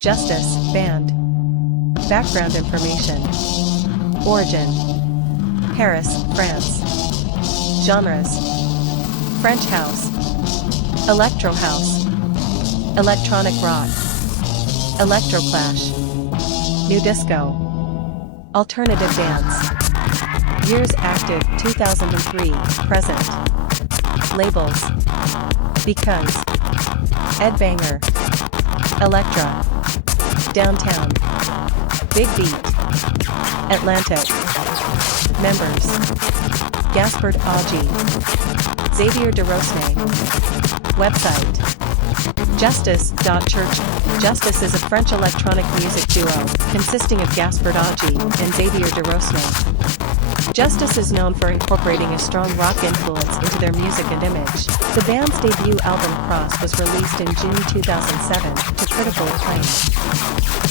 Justice, band. Background information. Origin. Paris, France. Genres. French house. Electro house. Electronic rock. Electroclash. New disco. Alternative dance. Years active 2003, present. Labels. Because. Ed Banger. Electra. Downtown. Big Beat. Atlantic. Members. Gaspard Augie. Xavier de Rosnay. Website. Justice.church. Justice is a French electronic music duo, consisting of Gaspard Augie and Xavier de Rosnay. Justice is known for incorporating a strong rock influence into their music and image. The band's debut album Cross was released in June 2007 to critical acclaim.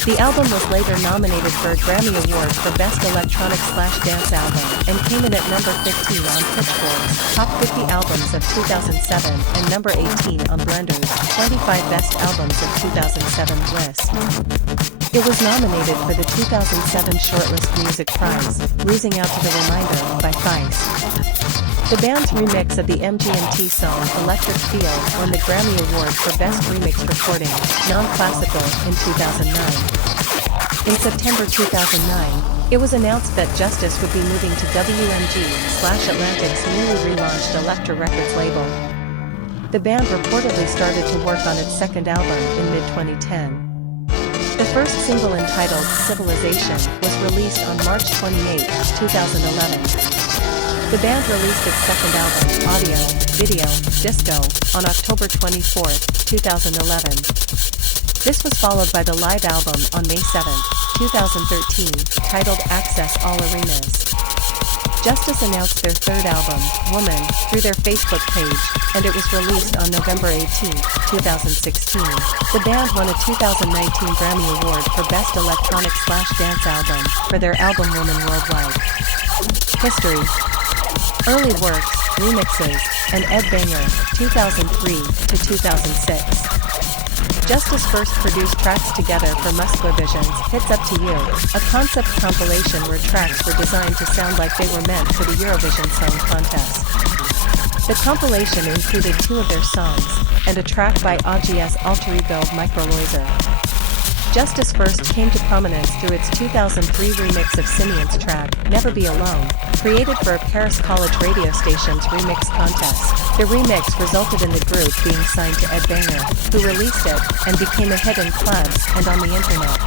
The album was later nominated for a Grammy Award for Best Electronic/Dance Album and came in at number 15 on Pitchfork's Top 50 Albums of 2007 and number 18 on Blender's 25 Best Albums of 2007 list. It was nominated for the 2007 Shortlist Music Prize, losing out to The Reminder by Feist. The band's remix of the MGMT song Electric Feel won the Grammy Award for Best Remix Recording, Non-Classical, in 2009. In September 2009, it was announced that Justice would be moving to WMG/Atlantic's newly relaunched Elektra Records label. The band reportedly started to work on its second album in mid-2010. The first single, entitled Civilization, was released on March 28, 2011. The band released its second album, Audio, Video, Disco, on October 24, 2011. This was followed by the live album on May 7, 2013, titled Access All Arenas. Justice announced their third album, Woman, through their Facebook page, and it was released on November 18, 2016. The band won a 2019 Grammy Award for Best Electronic/Dance Album for their album Woman Worldwide. History. Early works, remixes, and Ed Banger, 2003 to 2006. Justice first produced tracks together for Muscular Vision's Hits Up to You, a concept compilation where tracks were designed to sound like they were meant for the Eurovision Song Contest. The compilation included 2 of their songs, and a track by Augie's alter ego Micro Loiser. Justice first came to prominence through its 2003 remix of Simeon's track, Never Be Alone, created for a Paris college radio station's remix contest. The remix resulted in the group being signed to Ed Banger, who released it, and became a hit in clubs and on the internet.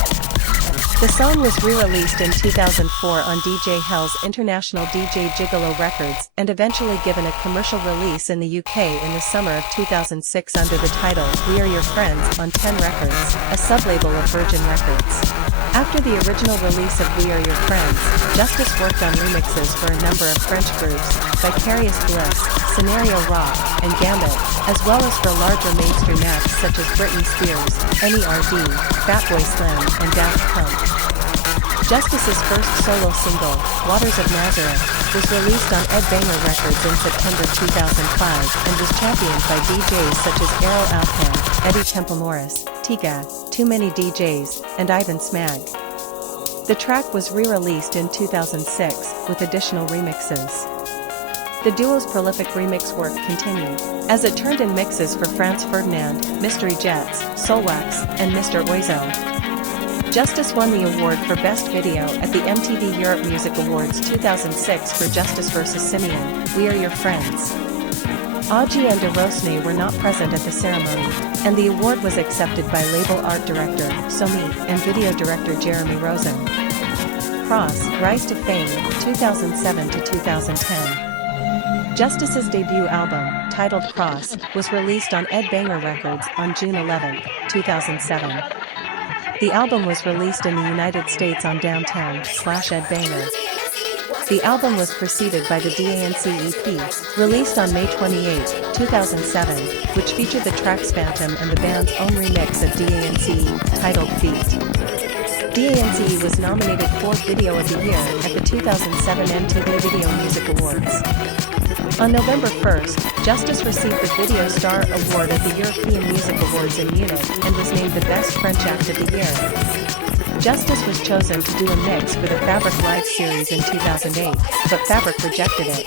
The song was re-released in 2004 on DJ Hell's International DJ Gigolo Records and eventually given a commercial release in the UK in the summer of 2006 under the title We Are Your Friends on 10 Records, a sublabel of Virgin Records. After the original release of We Are Your Friends, Justice worked on remixes for a number of French groups, Vicarious Bliss, Scenario Rock, and Gambit, as well as for larger mainstream acts such as Britney Spears, N.E.R.D., Fatboy Slim, and Daft Punk. Justice's first solo single, Waters of Nazareth, was released on Ed Banger Records in September 2005 and was championed by DJs such as Arrow Alpan, Eddie Temple Morris, Tiga, Too Many DJs, and Ivan Smag. The track was re-released in 2006 with additional remixes. The duo's prolific remix work continued, as it turned in mixes for Franz Ferdinand, Mystery Jets, Soulwax, and Mr. Oizo. Justice won the award for Best Video at the MTV Europe Music Awards 2006 for Justice vs. Simeon, We Are Your Friends. Augie and de Rosnay were not present at the ceremony, and the award was accepted by label art director, Somi, and video director Jeremy Rosen. Cross, Rise to Fame, 2007 to 2010. Justice's debut album, titled Cross, was released on Ed Banger Records on June 11, 2007. The album was released in the United States on Downtown/Ed Banger. The album was preceded by the DANC EP, released on May 28, 2007, which featured the tracks Phantom and the band's own remix of DANCE, titled Beat. DANCE was nominated for Video of the Year at the 2007 MTV Video Music Awards. On November 1st, Justice received the Video Star Award at the European Music Awards in Munich and was named the Best French Act of the Year. Justice was chosen to do a mix for the Fabric Live series in 2008, but Fabric rejected it.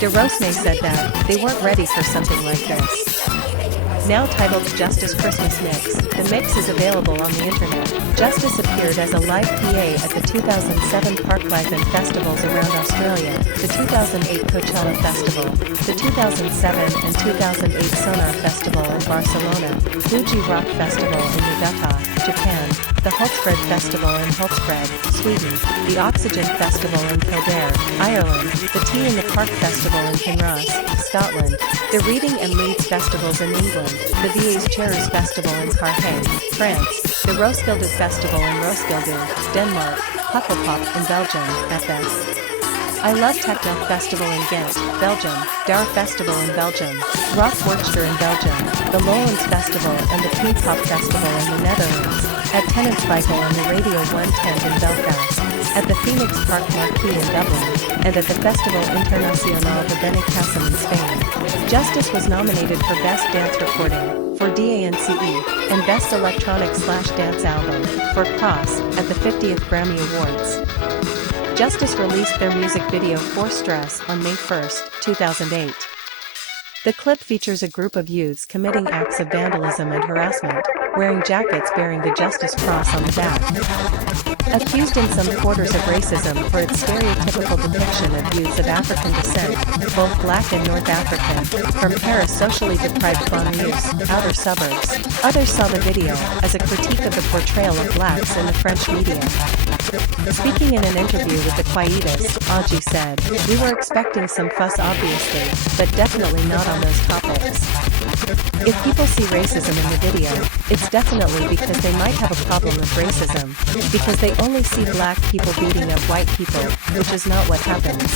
dvno said that they weren't ready for something like this. Now titled Justice Christmas Mix, the mix is available on the internet. Justice appeared as a live PA at the 2007 Parklife and festivals around Australia, the 2008 Coachella Festival, the 2007 and 2008 Sonar Festival in Barcelona, Fuji Rock Festival in Niigata, Japan, the Hultsfred Festival in Hultsfred, Sweden, the Oxygen Festival in Kildare, Ireland, the Tea in the Park Festival in Kinross, Scotland, the Reading and Leeds Festivals in England, the VA's Cherries Festival in Carhaix, France, the Roskilde Festival in Roskilde, Denmark, Pukkelpop in Belgium, FS. I Love Techno Festival in Ghent, Belgium, Dar Festival in Belgium, Rock Worcester in Belgium, the Lowlands Festival and the Pinkpop Festival in the Netherlands, at Tenantspijkel and the Radio 110 in Belfast, at the Phoenix Park Marquee in Dublin, and at the Festival Internacional de Benicàssim in Spain. Justice was nominated for Best Dance Recording, for DANCE, and Best Electronic/Dance Album, for Cross, at the 50th Grammy Awards. Justice released their music video For Stress on May 1, 2008. The clip features a group of youths committing acts of vandalism and harassment, wearing jackets bearing the Justice Cross on the back. Accused in some quarters of racism for its stereotypical depiction of youths of African descent, both black and North African, from Paris' socially deprived banlieues, outer suburbs. Others saw the video as a critique of the portrayal of blacks in the French media. Speaking in an interview with the Quietus, Aji said, "We were expecting some fuss obviously, but definitely not on those topics. If people see racism in the video, it's definitely because they might have a problem with racism, because they only see black people beating up white people, which is not what happens."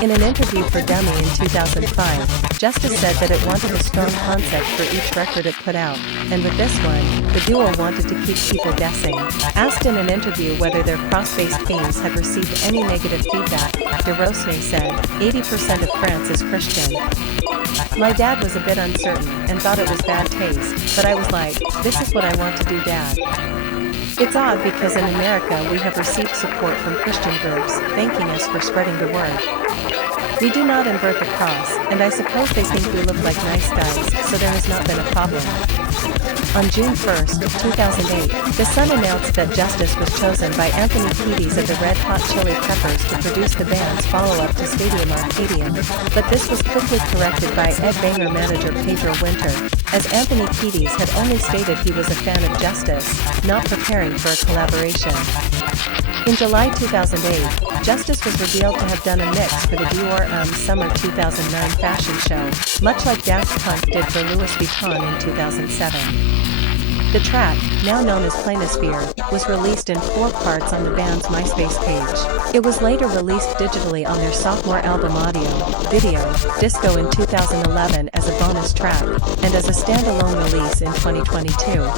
In an interview for Dummy in 2005, Justice said that it wanted a strong concept for each record it put out, and with this one, the duo wanted to keep people guessing. Asked in an interview whether their cross-based themes had received any negative feedback, dvno said, 80% of France is Christian. My dad was a bit uncertain and thought it was bad taste, but I was like, this is what I want to do, Dad. It's odd because in America we have received support from Christian groups, thanking us for spreading the word. We do not invert the cross, and I suppose they think we look like nice guys, so there has not been a problem. On June 1, 2008, The Sun announced that Justice was chosen by Anthony Kiedis of the Red Hot Chili Peppers to produce the band's follow-up to Stadium Arcadium, but this was quickly corrected by Ed Banger manager Pedro Winter, as Anthony Kiedis had only stated he was a fan of Justice, not preparing for a collaboration. In July 2008, Justice was revealed to have done a mix for the Dior Summer 2009 fashion show, much like Daft Punk did for Louis Vuitton in 2007. The track, now known as Planisphere, was released in 4 parts on the band's MySpace page. It was later released digitally on their sophomore album Audio, Video, Disco in 2011 as a bonus track, and as a standalone release in 2022.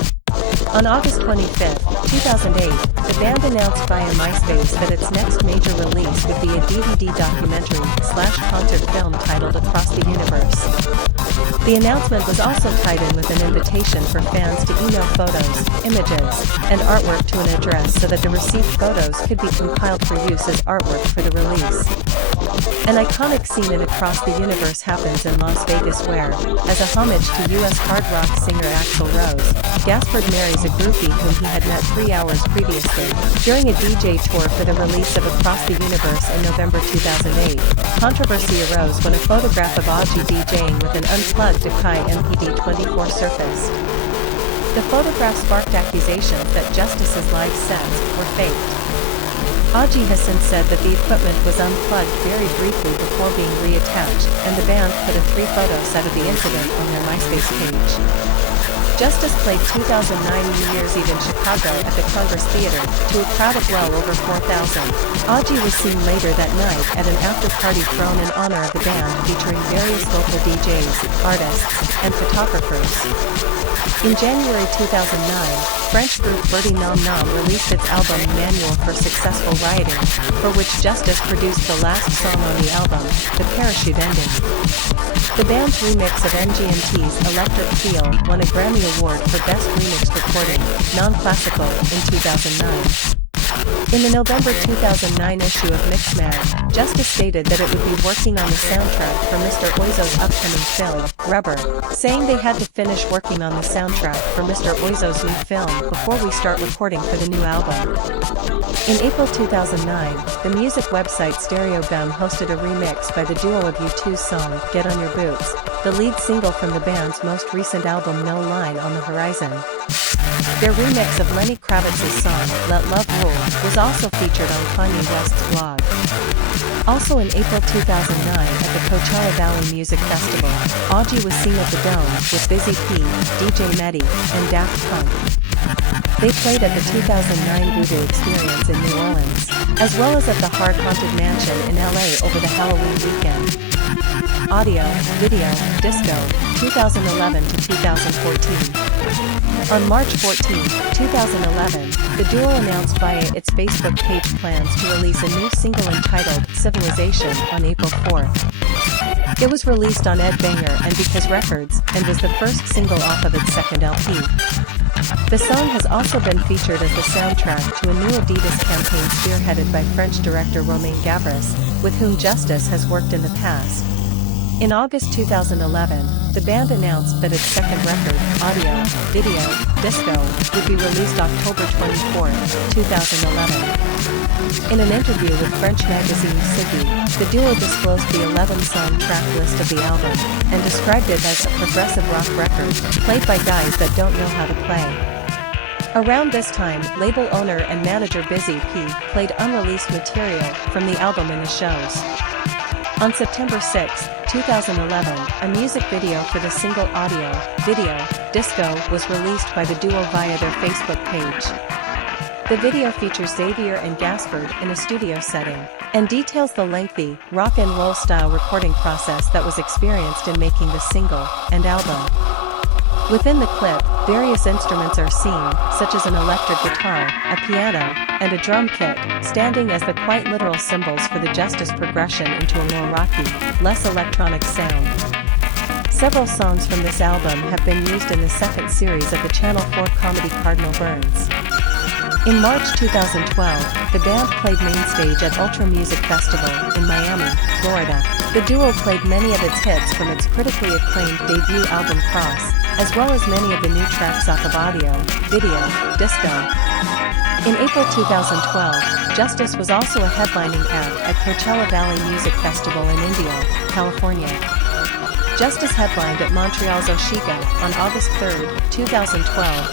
On August 25, 2008, the band announced via MySpace that its next major release would be a DVD documentary/concert film titled Across the Universe. The announcement was also tied in with an invitation for fans to email photos, images, and artwork to an address so that the received photos could be compiled for use as artwork for the release. An iconic scene in Across the Universe happens in Las Vegas where, as a homage to U.S. hard rock singer Axl Rose, Gaspard marries a groupie whom he had met 3 hours previously. During a DJ tour for the release of Across the Universe in November 2008, controversy arose when a photograph of Aji DJing with an unplugged Akai MPD-24 surfaced. The photograph sparked accusations that Justice's live sets were faked. Aji has since said that the equipment was unplugged very briefly before being reattached, and the band put a 3-photo set of the incident on their MySpace page. Justice played 2009 New Year's Eve in Chicago at the Congress Theater, to a crowd of well over 4,000. Aji was seen later that night at an after-party thrown in honor of the band featuring various local DJs, artists, and photographers. In January 2009, French group Birdie Nom Nom released its album Manual for Successful Rioting, for which Justice produced the last song on the album, The Parachute Ending. The band's remix of MGMT's Electric Feel won a Grammy Award for Best Remixed Recording, Non-Classical, in 2009. In the November 2009 issue of Mixmag, Justice stated that it would be working on the soundtrack for Mr. Oizo's upcoming film, Rubber, saying they had to finish working on the soundtrack for Mr. Oizo's new film before we start recording for the new album. In April 2009, the music website Stereogum hosted a remix by the duo of U2's song, Get On Your Boots, the lead single from the band's most recent album No Line on the Horizon. Their remix of Lenny Kravitz's song, Let Love Rule, was also featured on Kanye West's blog. Also in April 2009 at the Coachella Valley Music Festival, Auggie was seen at the Dome with Busy P, DJ Mehdi, and Daft Punk. They played at the 2009 Voodoo Experience in New Orleans, as well as at the Hard Haunted Mansion in LA over the Halloween weekend. Audio, Video, Disco, 2011 to 2014. On March 14, 2011, the duo announced via its Facebook page plans to release a new single entitled Civilization on April 4. It was released on Ed Banger and Because Records, and was the first single off of its second LP. The song has also been featured as the soundtrack to a new Adidas campaign spearheaded by French director Romain Gavras, with whom Justice has worked in the past. In August 2011, the band announced that its second record, Audio, Video, Disco, would be released October 24, 2011. In an interview with French magazine Siggy, the duo disclosed the 11-song track list of the album, and described it as a progressive rock record, played by guys that don't know how to play. Around this time, label owner and manager Busy P played unreleased material from the album in the shows. On September 6, 2011, a music video for the single Audio, Video, Disco was released by the duo via their Facebook page. The video features Xavier and Gaspard in a studio setting, and details the lengthy, rock and roll style recording process that was experienced in making the single and album. Within the clip, various instruments are seen, such as an electric guitar, a piano, and a drum kit, standing as the quite literal symbols for the Justice progression into a more rocky, less electronic sound. Several songs from this album have been used in the second series of the Channel 4 comedy Cardinal Burns. In March 2012, the band played mainstage at Ultra Music Festival in Miami, Florida. The duo played many of its hits from its critically acclaimed debut album Cross, as well as many of the new tracks off of Audio, Video, Disco. In April 2012, Justice was also a headlining act at Coachella Valley Music Festival in Indio, California. Justice headlined at Montreal's Oshiga on August 3, 2012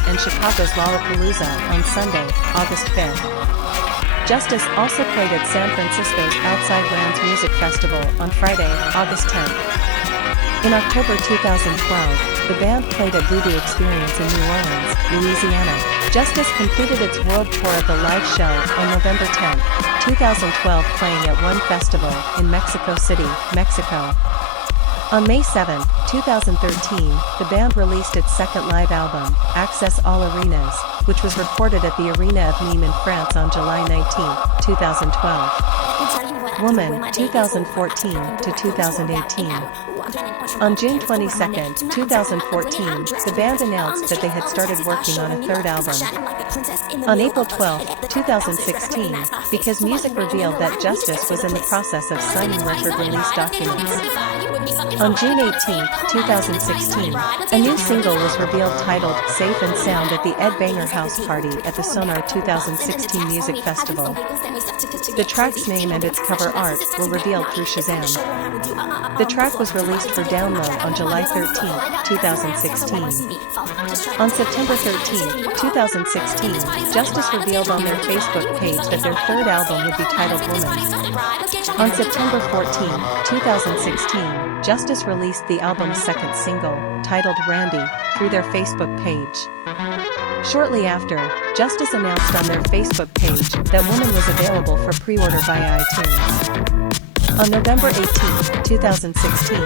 and Chicago's Lollapalooza on Sunday, August 5. Justice also played at San Francisco's Outside Lands Music Festival on Friday, August 10. In October 2012, the band played at Voodoo Experience in New Orleans, Louisiana. Justice completed its world tour of the live show on November 10, 2012 playing at One Festival in Mexico City, Mexico. On May 7, 2013, the band released its second live album, Access All Arenas, which was recorded at the Arena of Nîmes in France on July 19, 2012. Woman, 2014 to 2018. On June 22, 2014, the band announced that they had started working on a third album. On April 12, 2016, Because Music revealed that Justice was in the process of signing record release documents. On June 18, 2016, a new single was revealed titled Safe and Sound at the Ed Banger House Party at the Sonar 2016 Music Festival. The track's name and its cover art were revealed through Shazam. The track was released for download on July 13, 2016. On September 13, 2016, Justice revealed on their Facebook page that their third album would be titled Woman. On September 14, 2016, Justice released the album's second single, titled Randy, through their Facebook page. Shortly after, Justice announced on their Facebook page that Woman was available for pre-order via iTunes. On November 18, 2016,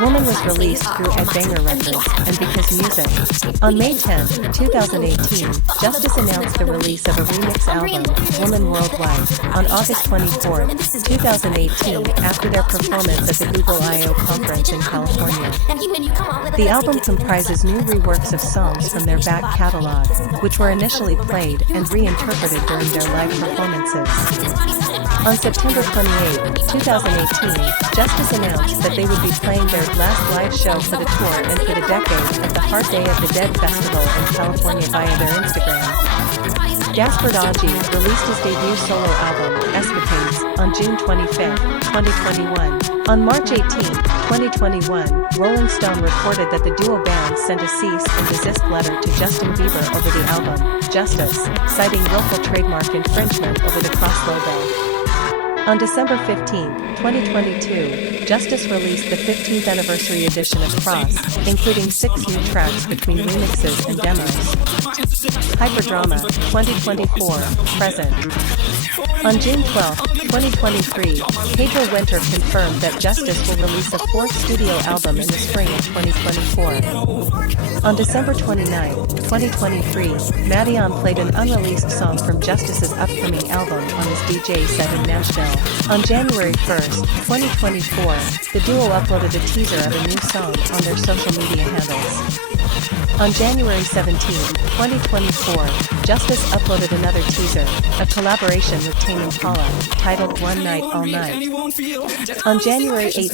Woman was released through Ed Banger Records and Because Music. On May 10, 2018, Justice announced the release of a remix album, Woman Worldwide, on August 24, 2018, after their performance at the Google I/O conference in California. The album comprises new reworks of songs from their back catalog, which were initially played and reinterpreted during their live performances. On September 28, 2018, Justice announced that they would be playing their last live show for the tour and for the decade at the Hard Day of the Dead Festival in California via their Instagram. Gaspard Aji released his debut solo album, Escapades, on June 25, 2021. On March 18, 2021, Rolling Stone reported that the duo band sent a cease and desist letter to Justin Bieber over the album, Justice, citing willful trademark infringement over the Cross logo. On December 15, 2022, Justice released the 15th anniversary edition of Cross, including 6 new tracks between remixes and demos. Hyperdrama, 2024, present. On June 12, 2023, Pedro Winter confirmed that Justice will release a 4th studio album in the spring of 2024. On December 29, 2023, Madeon played an unreleased song from Justice's upcoming album on his DJ set in Nashville. On January 1st, 2024, the duo uploaded a teaser of a new song on their social media handles. On January 17, 2024, Justice uploaded another teaser, a collaboration with Tame Impala, titled One Night All Night. On January 18,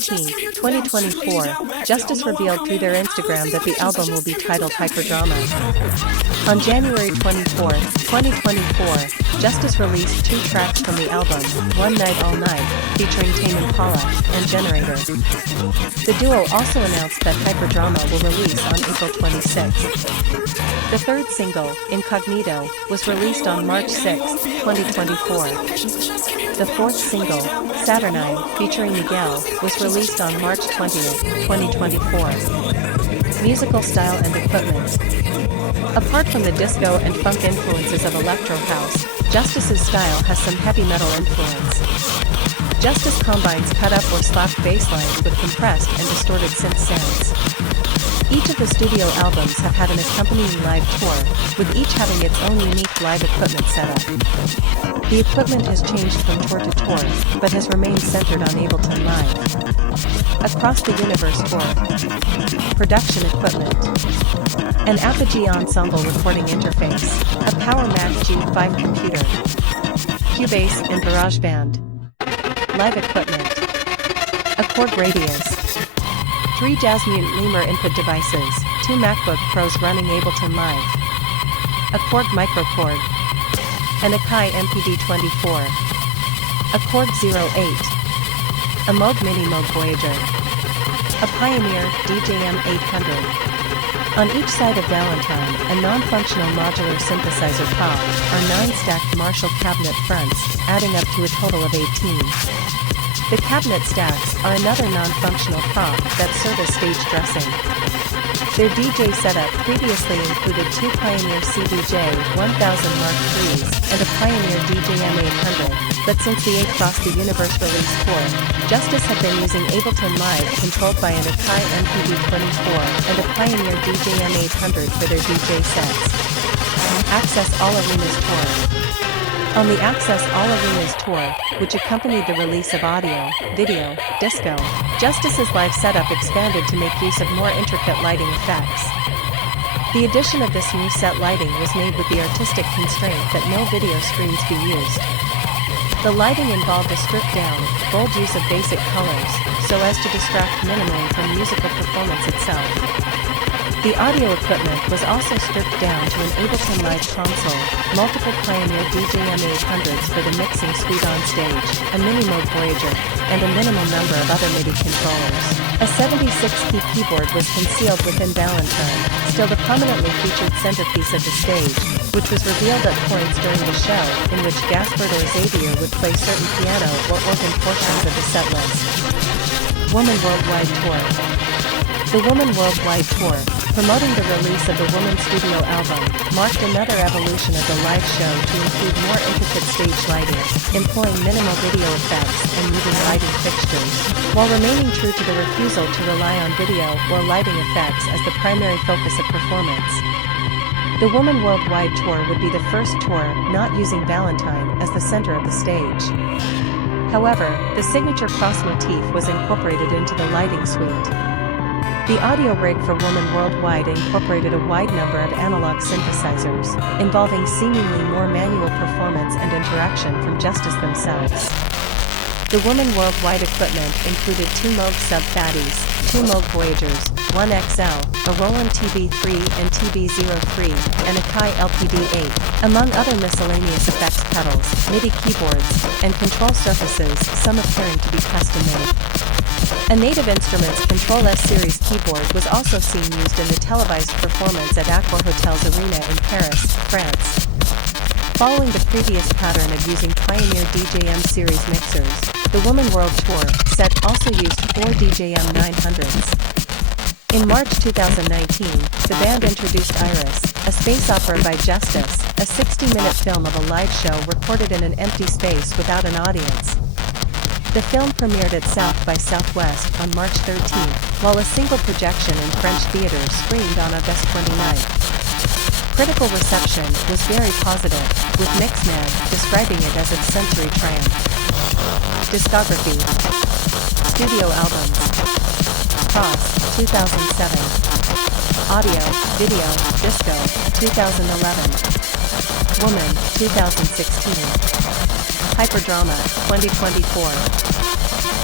2024, Justice revealed through their Instagram that the album will be titled Hyperdrama. On January 24, 2024, Justice released 2 tracks from the album, One Night All Night, featuring Tame Impala, and Generator. The duo also announced that Hyperdrama will release on April 26. The 3rd single, Incognito, was released on March 6, 2024. The 4th single, Saturnine, featuring Miguel, was released on March 20, 2024. Musical style and equipment. Apart from the disco and funk influences of electro house, Justice's style has some heavy metal influence. Justice combines cut-up or slapped bass lines with compressed and distorted synth sounds. Each of the studio albums have had an accompanying live tour, with each having its own unique live equipment setup. The equipment has changed from tour to tour, but has remained centered on Ableton Live. Across the Universe Tour. Production equipment. An Apogee Ensemble recording interface, a Power Mac G5 computer, Cubase and GarageBand. Live equipment. A Korg Radius. 3 Jazz Mutant Lemur input devices, 2 MacBook Pros running Ableton Live, a Korg Microkorg, an Akai MPD-24, a Korg 08, a Moog Mini Moog Voyager, a Pioneer DJM-800. On each side of Valentine, a non-functional modular synthesizer pod, are 9 stacked Marshall cabinet fronts, adding up to a total of 18. The cabinet stacks are another non-functional prop that serve as stage dressing. Their DJ setup previously included 2 Pioneer CDJ-1000 Mark IIIs and a Pioneer DJM-800, but since the Across the Universe release tour, Justice have been using Ableton Live controlled by an Akai MPD-24 and a Pioneer DJM-800 for their DJ sets. Access All Arenas Tour. On the Access All Arenas tour, which accompanied the release of audio, video, disco, Justice's live setup expanded to make use of more intricate lighting effects. The addition of this new set lighting was made with the artistic constraint that no video screens be used. The lighting involved a stripped-down, bold use of basic colors, so as to distract minimally from musical performance itself. The audio equipment was also stripped down to an Ableton Live console, multiple Pioneer DJM-800s for the mixing suite on stage, a Mini Moog Voyager, and a minimal number of other MIDI controllers. A 76-key keyboard was concealed within Valentine, still the prominently featured centerpiece of the stage, which was revealed at points during the show, in which Gaspard or Xavier would play certain piano or organ portions of the setlist. Woman Worldwide Tour. The Woman Worldwide Tour, promoting the release of the Woman studio album, marked another evolution of the live show to include more intricate stage lighting, employing minimal video effects and using lighting fixtures, while remaining true to the refusal to rely on video or lighting effects as the primary focus of performance. The Woman Worldwide Tour would be the first tour not using Valentine as the center of the stage. However, the signature cross motif was incorporated into the lighting suite. The audio rig for Woman Worldwide incorporated a wide number of analog synthesizers, involving seemingly more manual performance and interaction from Justice themselves. The Woman Worldwide equipment included 2 Moog Sub-Fatties, 2 Moog Voyagers, 1 XL, a Roland TB3 and TB03, and a Kai LPD8, among other miscellaneous effects pedals, MIDI keyboards, and control surfaces, some appearing to be custom-made. A Native Instruments Control S-Series keyboard was also seen used in the televised performance at Accor Hotel's Arena in Paris, France. Following the previous pattern of using Pioneer DJM series mixers, the Woman World Tour set also used 4 DJM 900s. In March 2019, the band introduced Iris, a space opera by Justice, a 60-minute film of a live show recorded in an empty space without an audience. The film premiered at South by Southwest on March 13th, while a single projection in French theaters screened on August 29th. Critical reception was very positive, with Mixmag describing it as its sensory triumph. Discography. Studio albums. Cross, 2007. Audio, Video, Disco, 2011. Woman, 2016. Hyperdrama, 2024.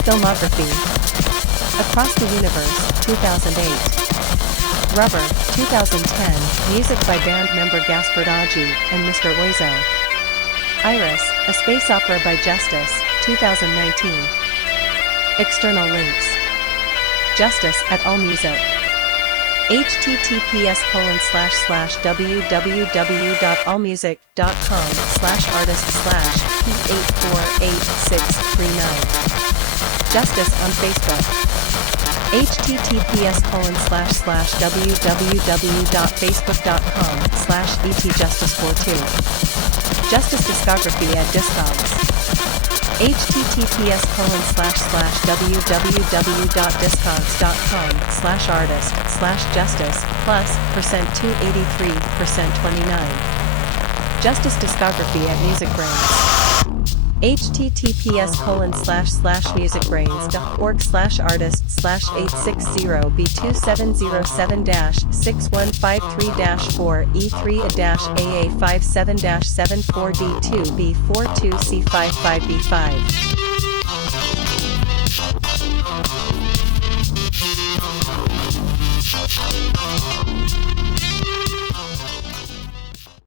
Filmography. Across the Universe, 2008. Rubber, 2010, music by band member Gaspard Aggi and Mr. Oizo. Iris, a space opera by Justice, 2019. External links. Justice at AllMusic. https://www.allmusic.com/artist/p848639. Justice on Facebook. https://www.facebook.com/etjustice42. Justice discography at Discogs. https://www.discogs.com/artist/justice +%283%29. Justice discography at MusicBrainz. https://www.art/860B2707-6153-4E3-AA577-74D2B42C555.